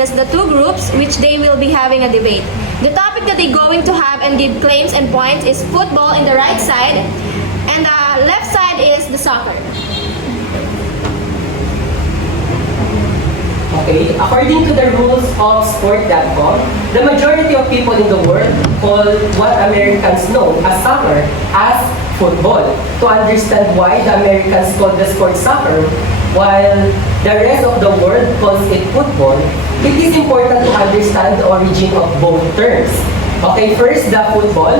witness the two groups which they will be having a debate. The topic that they're going to have and give claims and points is football in the right side, and the left side is the soccer. Okay, according to the rules of sport.com, the majority of people in the world call what Americans know as soccer as football. To understand why the Americans call the sport soccer while the rest of the world calls it football, it is important to understand the origin of both terms. Okay, first the football.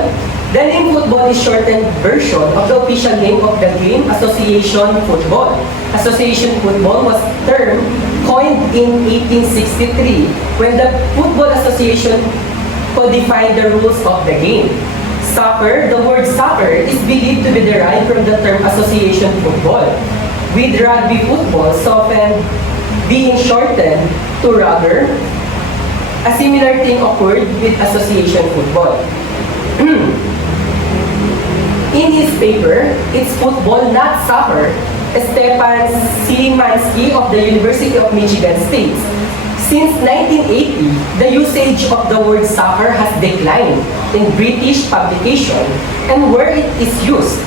The name football is shortened version of the official name of the game, Association Football. Association Football was term coined in 1863 when the Football Association codified the rules of the game. Soccer, the word soccer is believed to be derived from the term Association Football, with rugby football so often being shortened to rugger. A similar thing occurred with Association Football. In his paper, It's Football, Not Soccer, Stefan Szymanski of the University of Michigan states, since 1980, the usage of the word soccer has declined in British publication, and where it is used,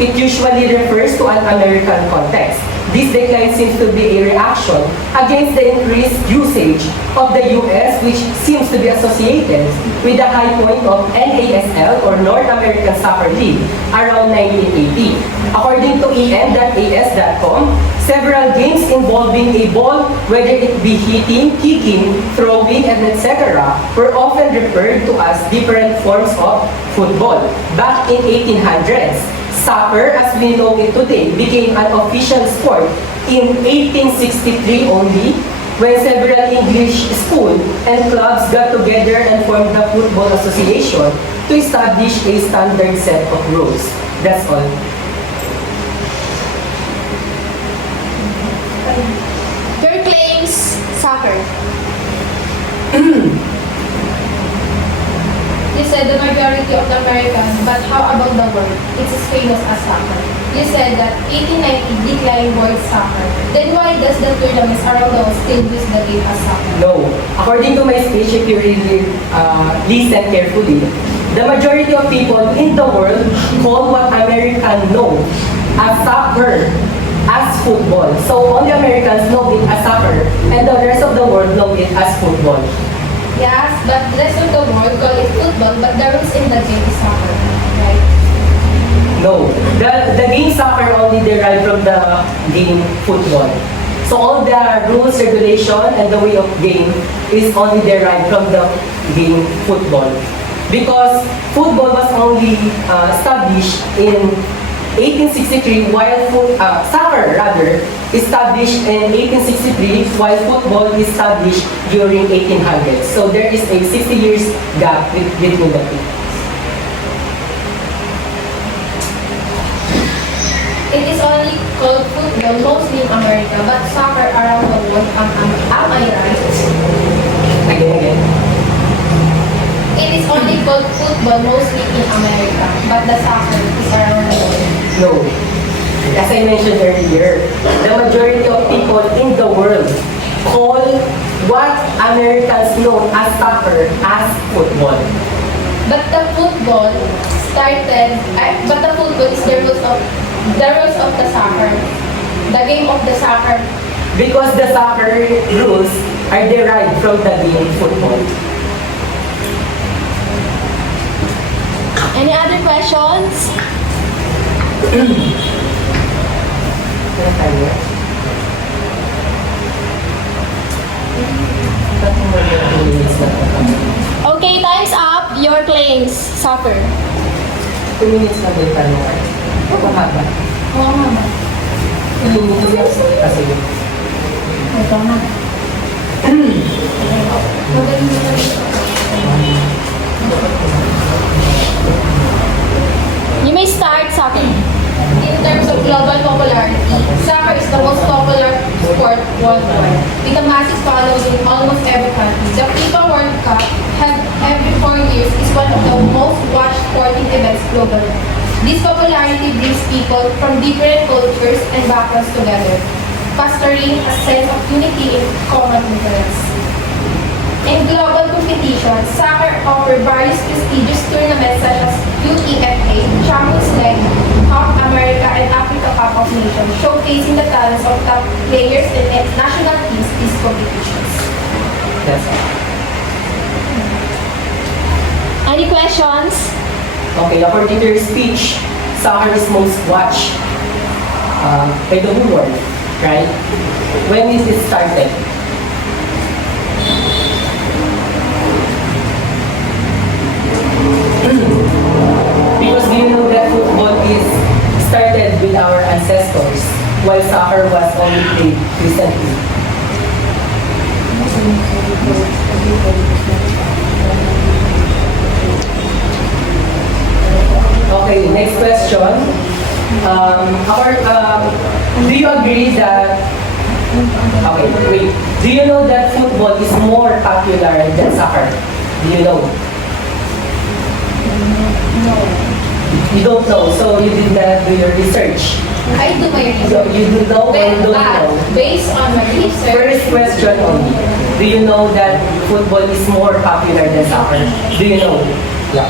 it usually refers to an American context. This decline seems to be a reaction against the increased usage of the US, which seems to be associated with the high point of NASL or North American Soccer League around 1980. According to en.as.com, several games involving a ball, whether it be hitting, kicking, throwing, and etc., were often referred to as different forms of football. Back in 1800s, soccer, as we know it today, became an official sport in 1863 only, when several English schools and clubs got together and formed the Football Association to establish a standard set of rules. That's all. Your claims, soccer. You said the majority of the Americans, but how about the world? It's as famous as soccer. You said that 1890 declined word soccer. Then why does the tournaments around the world still use the game as soccer? No. According to my speech, if you really listen carefully, the majority of people in the world call what Americans know as soccer as football. So only Americans know it as soccer, and the rest of the world know it as football. Yes, but the rest of the world call it football, but the rules in the game is soccer, right? No. The game soccer only derived from the game football. So all the rules, regulation, and the way of game is only derived from the game football. Because football was only established in 1863, while soccer rather established in 1863, while football established during 1800s. So there is a 60 years gap between the two. It is only called football mostly in America, but soccer around the world. Am I right? Again. It is only called football mostly in America, but the soccer is around the world. No. As I mentioned earlier, the majority of people in the world call what Americans know as soccer as football. But the football is the rules of the soccer. The game of the soccer. Because the soccer rules are derived from the game football. Any other questions? Okay, time's up. Your claims, soccer. 2 minutes na ba yung tanong? Mahaba. Oo nga ba? 2 minutes na. Kasi Ito nga. Magaling mo na dito. You may start, soccer. In terms of global popularity, soccer is the most popular sport worldwide, with a massive following in almost every country. The FIFA World Cup, held every 4 years, is one of the most watched sporting events globally. This popularity brings people from different cultures and backgrounds together, fostering a sense of unity and common interest. In global competitions, soccer offers various prestigious tournaments such as UEFA, Champions League, Cup America, and Africa Cup of Nations, showcasing the talents of top players and national teams in these competitions. That's all. Any questions? Okay, according to your speech, soccer is most watched by the whole world, right? When is it started? Because do you know that football is started with our ancestors, while soccer was only played recently. Okay, next question. Do you agree that, okay, wait, do you know that football is more popular than soccer? Do you know? No. You don't know, so you did not do your research. I do my So research. you do know or you don't But know? based on my research, First question only. Do you know that football is more popular than soccer? Do you know? Yeah.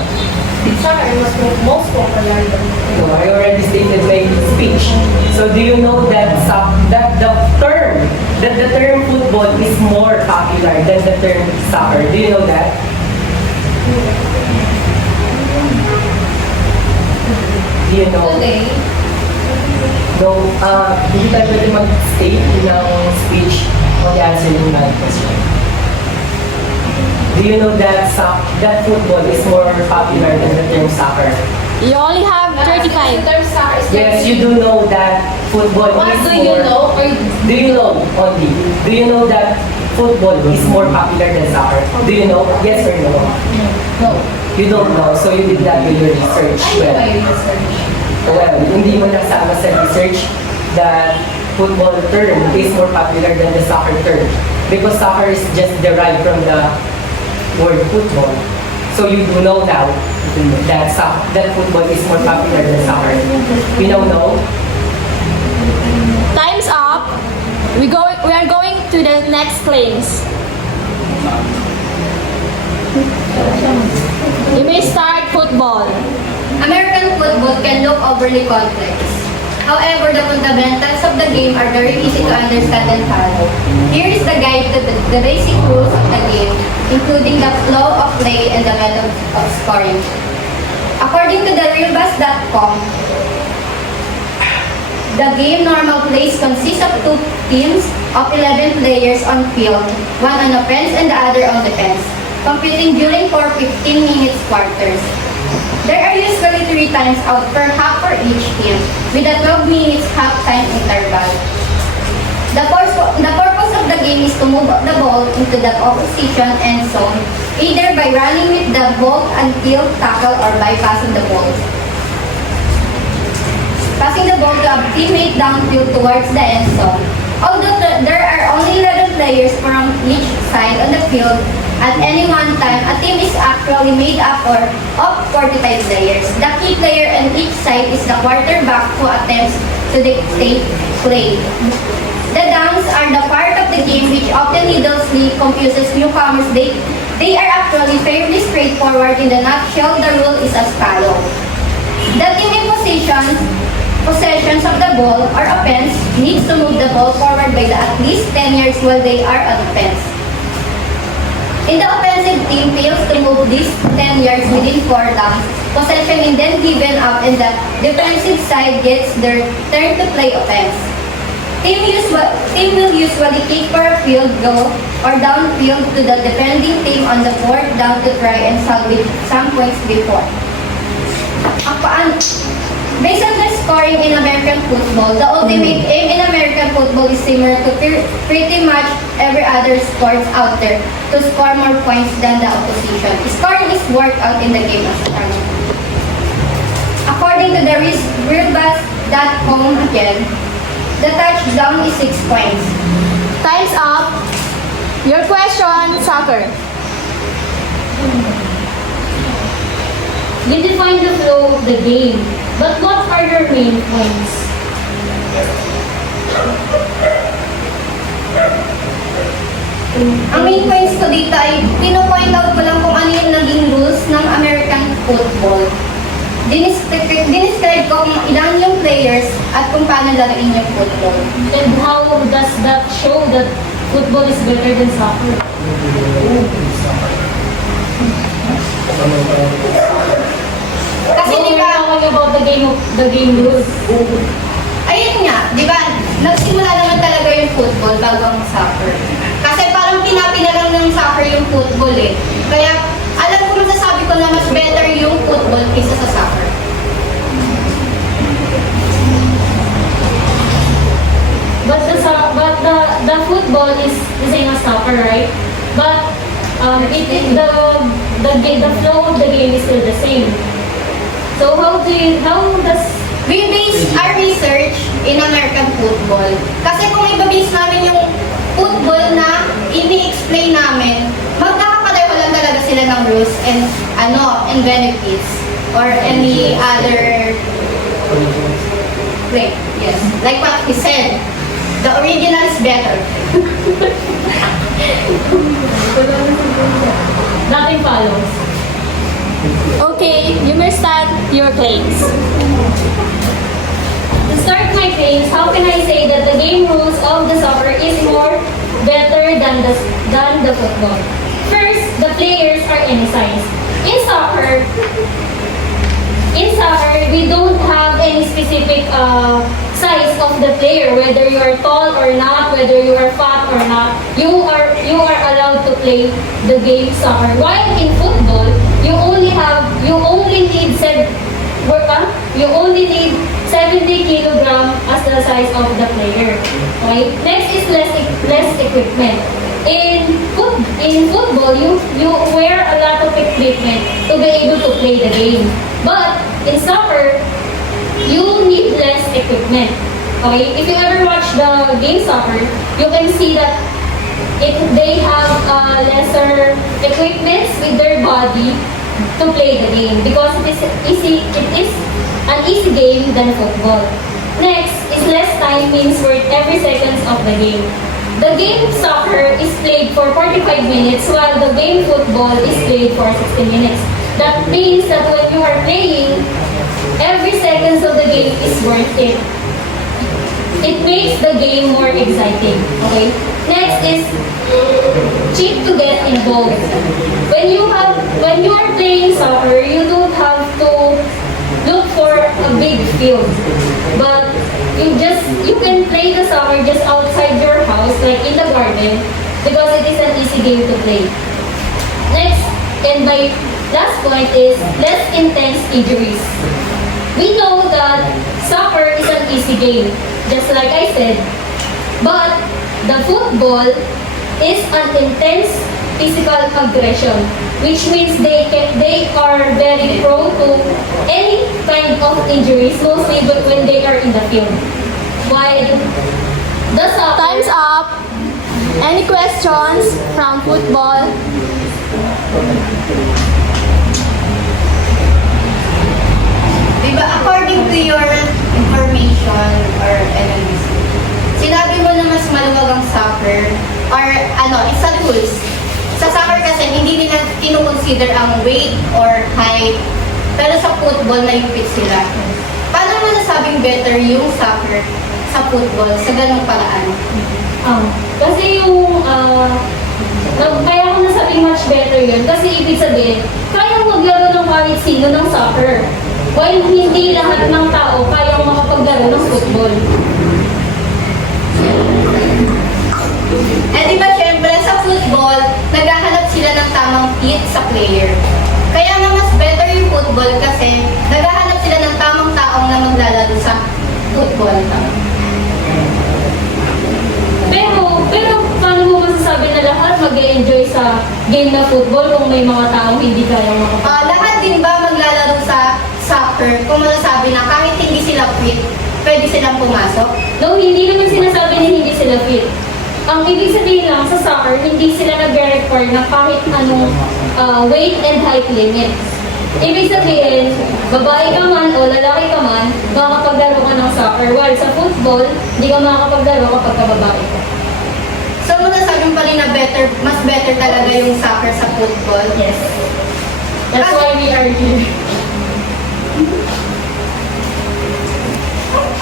soccer was the most popular than No, I already stated my speech. So do you know that the term football is more popular than the term soccer? Do you know that? Do you know? today. No, hindi tayo pwede mag-state ng speech o answering my question. Do you know that that football is more popular than the term soccer? You only have The 35. term soccer is Yes, you do know that football What is do more... you know? Or Do you know only? Do you know that football is more popular than soccer? Do you know? Yes or no? no? You don't know, so you did not do your research. I do my research. Well, hindi mo nasama sa research that football term is more popular than the soccer term. Because soccer is just derived from the word football. So you do know now that football is more popular than soccer. We now know. Time's up. We are going to the next claims. You may start football. American football can look overly complex. However, the fundamentals of the game are very easy to understand and follow. Here is the guide to the basic rules of the game, including the flow of play and the method of scoring. According to the realbus.com, the game normal plays consists of two teams of 11 players on field, one on offense and the other on defense, competing during 15 minutes quarters. There are usually 3 times out per half for each team, with a 12 minutes half-time interval. The purpose of the game is to move the ball into the opposition end zone, either by running with the ball until tackle or by passing the ball. Passing the ball to a teammate downfield towards the end zone. Although there are only 11 players from each side on the field, at any one time, a team is actually made up of 45 players. The key player on each side is the quarterback who attempts to dictate play. The downs are the part of the game which often needlessly confuses newcomers. They are actually fairly straightforward. In the nutshell, the rule is as follows. The team in possessions of the ball or offense needs to move the ball forward by at least 10 yards while they are on offense. In the offensive team fails to move these 10 yards within 4 downs, possession is then given up and the defensive side gets their turn to play offense. Team will usually kick for a field goal or downfield to the defending team on the 4th down to try and salvage some points before. Based on the scoring in American football, the ultimate aim in American football is similar to pretty much every other sport out there, to score more points than the opposition. Scoring is worked out in the game as well. According to the realbus.com again, the touchdown is 6 points. Time's up. Your question, soccer. You define the flow of the game, but what are your main points? Ang main points ko dito ay pino-point out ko lang kung ano yung naging rules ng American football. Dinescribe ko kung ilan yung players at kung paano laruin yung football. And how does that show that football is better than soccer? Kasi So, di we're ba, talking about the game rules. ayun nga, di ba, nagsimula naman talaga yung football bago ang soccer. Kasi parang pinapinalang ng soccer yung football eh. Kaya alam ko masasabi ko na mas better yung football kaysa sa soccer. But the football is the same as soccer, right? But the flow of the game is still the same. So how does We base our research in American football. Kasi kung i-base namin yung football na ini-explain namin, magkakapareho lang talaga sila ng rules and benefits or any other way. Yes. Like what he said, the original is better. nothing follows? Okay, you may start your claims. To start my claims, how can I say that the game rules of the soccer is more better than the football? First, the players are any size. In soccer, we don't have any specific size of the player, whether you are tall or not, whether you are fat or not. You are allowed to play the game soccer. While in football, you only need 70 kilogram as the size of the player. Okay? Next is less equipment. In football, you wear a lot of equipment to be able to play the game. But in soccer, you need less equipment. Okay? If you ever watch the game soccer, you can see that they have lesser equipments with their body to play the game because it is an easy game than football. Next is less time means worth every seconds of the game. The game soccer is played for 45 minutes while the game football is played for 60 minutes. That means that when you are playing, every seconds of the game is worth it. It makes the game more exciting. Okay? Next is cheap to get involved. When you are playing soccer, you don't have to look for a big field. But you can play the soccer just outside your house, like in the garden, because it is an easy game to play. Next, and my last point is less intense injuries. We know that soccer is an easy game, just like I said, but the football is an intense physical aggression, which means they are very prone to any kind of injuries, mostly when they are in the field. While the soccer, Time's up. Any questions from football? Diba, according to your information or analysis, sinabi mo na mas maluwag ang soccer or it's a rules. Sa soccer kasi hindi nila kinukonsider ang weight or height, pero sa football na fit sila. Paano mo nasabing better yung soccer sa football sa ganung paraan? kasi kaya ko nasabing much better yun kasi ibig sabihin, kayang maglaro ng kahit sino ng soccer. While hindi lahat ng tao kayang makapaglaro ng football. Eh di ba syempre sa football, naghahanap sila ng tamang fit sa player. Kaya nga mas better yung football kasi naghahanap sila ng tamang taong na maglalaro sa football. Pero paano mo masasabi na lahat mag-e-enjoy sa game na football kung may mga taong hindi kayang makapaglaro? Lahat din ba maglalaro sa soccer kung masasabi na kahit hindi sila fit, pwede silang pumasok? No, hindi naman sinasabi na hindi sila fit. Ang ibig sabihin lang sa soccer, hindi sila nag-require ng kahit anong weight and height limit. Ibig sabihin, babae ka man o lalaki ka man, makakapaglaro ka ng soccer. While sa football, hindi ka makakapaglaro kapag ka babae ka. So, masasabi mo pa rin na mas better talaga yung soccer sa football? Yes. That's why we are here.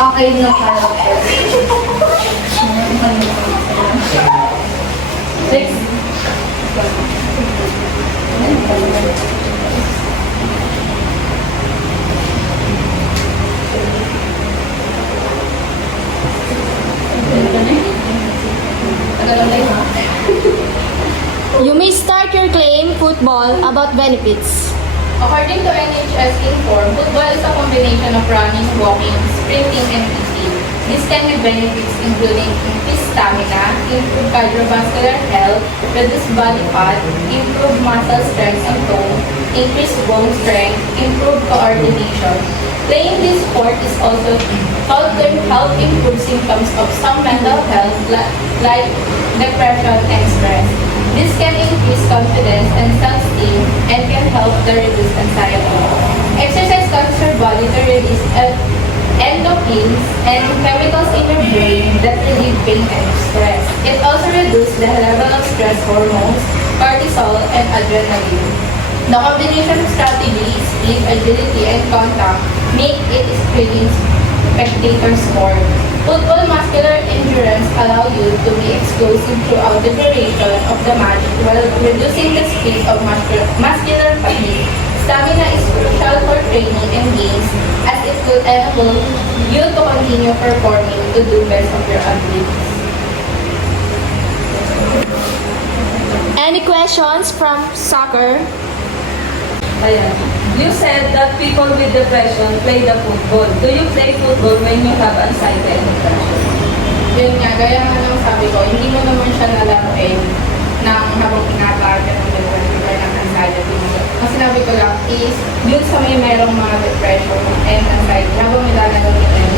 Okay, no follow-up. Next. You may start your claim, football, about benefits. According to NHS Inform, football is a combination of running, walking, sprinting, and eating. This can be benefits including increased stamina, improved cardiovascular health, reduced body fat, improved muscle strength and tone, increased bone strength, improved coordination. Playing this sport is also thought to help improve symptoms of some mental health like depression and stress. This can increase confidence and self-esteem and can help to reduce anxiety. Exercise causes your body to release endorphins and chemicals in your brain that relieve pain and stress. It also reduces the level of stress hormones, cortisol, and adrenaline. The combination of strategies, speed, agility, and contact make it a thrilling spectator sport. Football muscular endurance allow you to be explosive throughout the duration of the match while reducing the speed of muscular fatigue. Stamina is crucial for training and games as it will enable you to continue performing to the best of your abilities. Any questions from soccer? Ayan. You said that people with depression play the football. Do you play football when you have anxiety and depression? Yun nga, gaya nga ng sabi ko, hindi mo naman siya nalaruin ng habang pinapagod ng depression or ng anxiety mo. Ang sinabi ko lang is, yun sa may merong mga depression and anxiety, habang nilalaro nila yun,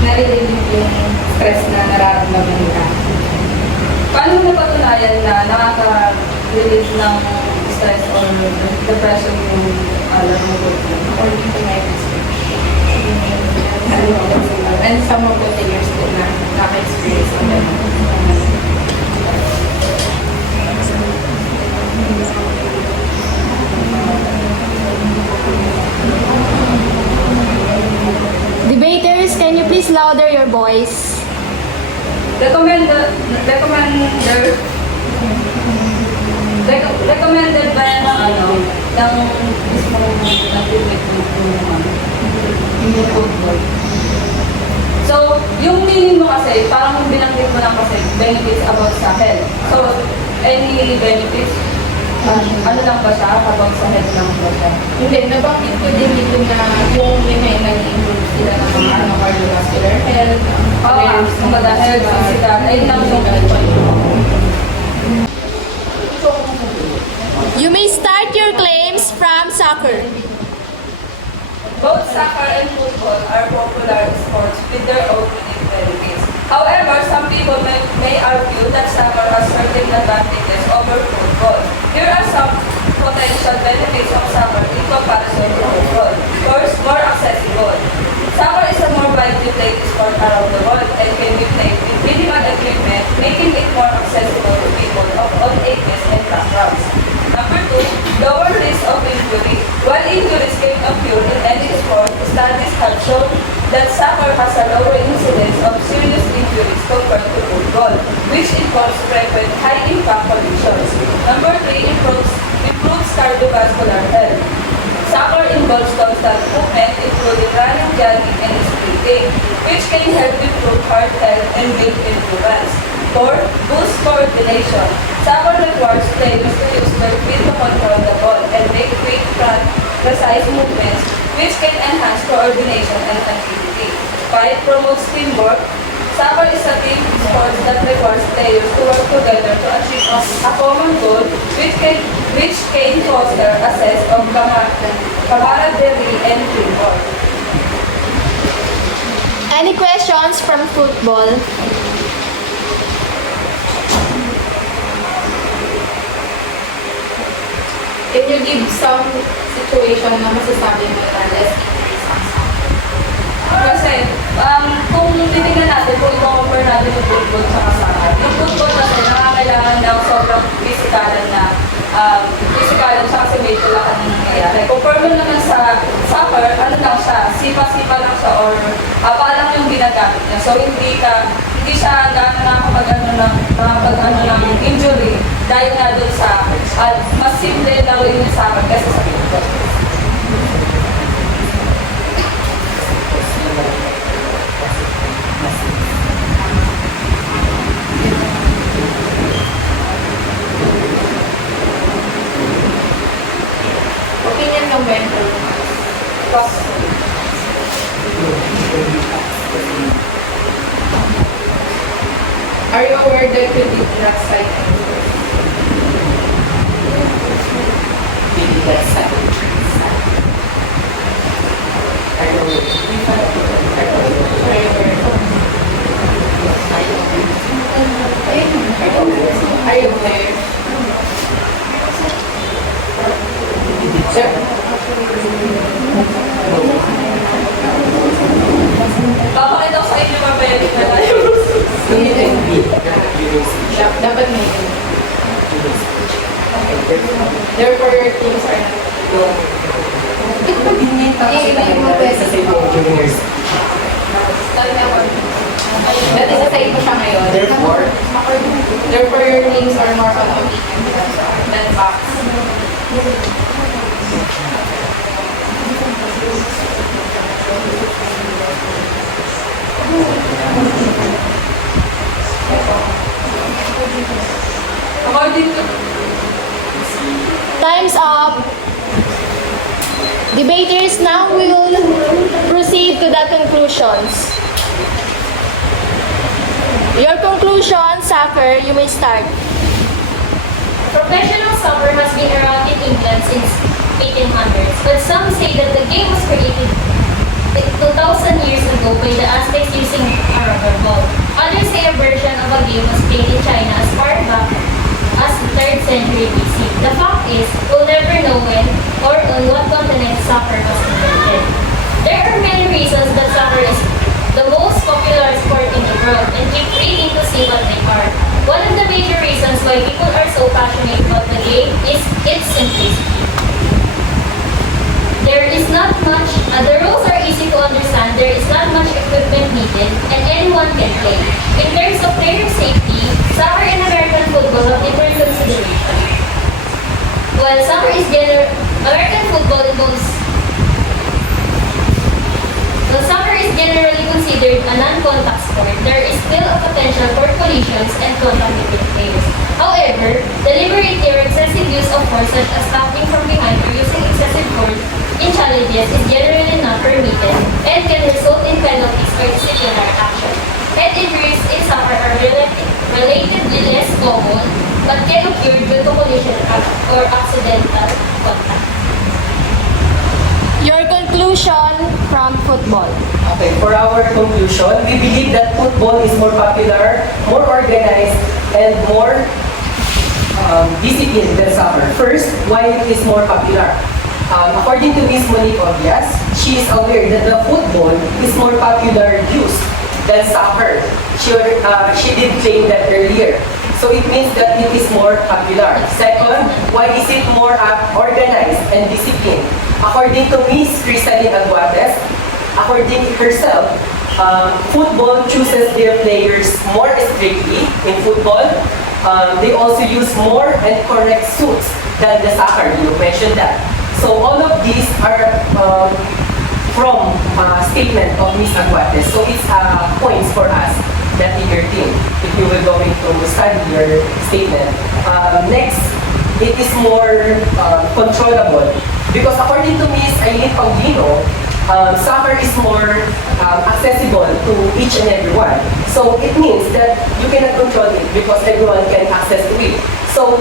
nare-relieve yung stress na nararamdaman nila. Paano napatunayan na nakaka-relieve ng stress or depression yung alam mo ko? According to my research. And some of the players din na naka-experience ng ganun. Debaters, can you please louder your voice? Recommended ba yan ng ng mismo nag-debate yung football? So, yung meaning mo kasi, parang binanggit mo lang kasi, benefits about sa health. So, any benefits? Ano lang ba siya? Habang sa health lang ba siya? Hindi, nabanggit ko din dito na yung may nag-improve sila ng mga cardiovascular health, Kumbaga health, physical, ayun lang yung You may start your claims from soccer. Both soccer and football are popular sports with their own unique benefits. However, some people may argue that soccer has certain advantages over football. Here are some potential benefits of soccer in comparison to football. First, more accessible. Soccer is a more widely played sport around the world and can be played with minimal equipment, making it more accessible to people of all ages and backgrounds. Number two, lower risk of injury. While injuries can occur in any sport, studies have shown that soccer has a lower incidence of serious injuries compared to football, which involves frequent high-impact collisions. Number three, improves cardiovascular health. Soccer involves constant movement, including running, jogging, and sprinting, which can help improve heart health and build endurance. Four, boost coordination. Soccer requires players to use their feet to control the ball and make quick, precise movements, which can enhance coordination and agility. Five, promotes teamwork. Soccer is a team sport that requires players to work together to achieve a common goal, which can foster a sense of camaraderie and teamwork. Any questions from football? Can you give some situation na masasabi mo na less injuries ang soccer? Kasi, kung titignan natin, kung i-compare natin yung football sa soccer, yung football kasi kailangan ng sobrang physikalan na physikalan siya kasi may tulakan na nangyayari. Compare mo naman sa soccer, ano lang siya, sipa-sipa lang siya or lang yung ginagamit niya. So hindi siya gano'n nakakapag-ano ng injury dahil nga doon sa mas simple laruin yung soccer kaysa sa football. Opinion ng mentor. Are you aware that you did not cite Maybe that's second. I don't Are you aware? Papakita ko sa inyo mamaya din na tayo. Dapat may therefore your teams are not. That is aside mo siya ngayon. Therefore your teams are more on opinion than facts. According to Time's up. Debaters, now we will proceed to the conclusions. Your conclusion, Soccer, you may start. Professional soccer has been around in England since 1800s, but some say that the game was created 2,000 years ago by the Aztecs using a rubber ball. Others say a version of a game was played in China as far back as the 3rd century BC. The fact is, we'll never know when or on what continent soccer was invented. There are many reasons that soccer is the most popular sport in the world and keep reading to see what they are. One of the major reasons why people are so passionate about the game is its simplicity. There is not much, the rules are easy to understand, there is not much equipment needed, and anyone can play. In terms of player safety, soccer and American football have different considerations. While American football involves While soccer is generally considered a non-contact sport, there is still a potential for collisions and contact between players. However, deliberate or excessive use of force such as tackling from behind or using excessive force in challenges is generally not permitted and can result in penalties or disciplinary action. Head injuries in soccer are relatively less common but can occur due to collision or accidental contact. Your conclusion from football. Okay, for our conclusion, we believe that football is more popular, more organized, and more disciplined than soccer. First, why it is more popular? According to Ms. Monique Obias, she is aware that the football is more popular used than soccer. She did claim that earlier. So it means that it is more popular. Second, why is it more organized and disciplined? According to Ms. Crisaline Aguates, according to herself, football chooses their players more strictly in football. They also use more and correct suits than the soccer. You mentioned that. So all of these are from statement of Ms. Aguates. So it's points for us that in your team, if you were going to study your statement. Next, it is more controllable. Because according to Ms. Aileen Paulino, soccer is more accessible to each and everyone. So it means that you cannot control it because everyone can access to it. So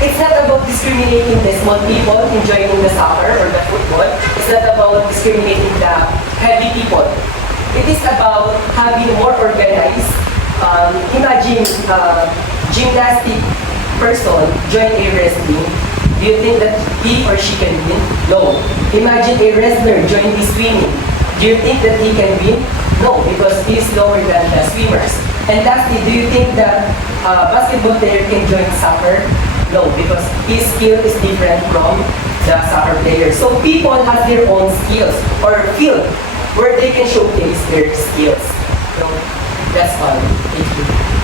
it's not about discriminating the small people enjoying the soccer or the football. It's not about discriminating the heavy people. It is about having more organized. Imagine gymnastic person join a wrestling. Do you think that he or she can win? No. Imagine a wrestler join the swimming. Do you think that he can win? No, because he is lower than the swimmers. And lastly, do you think that basketball player can join soccer? No, because his skill is different from the soccer player. So people have their own skills or field where they can showcase their skills. So that's all. Thank you.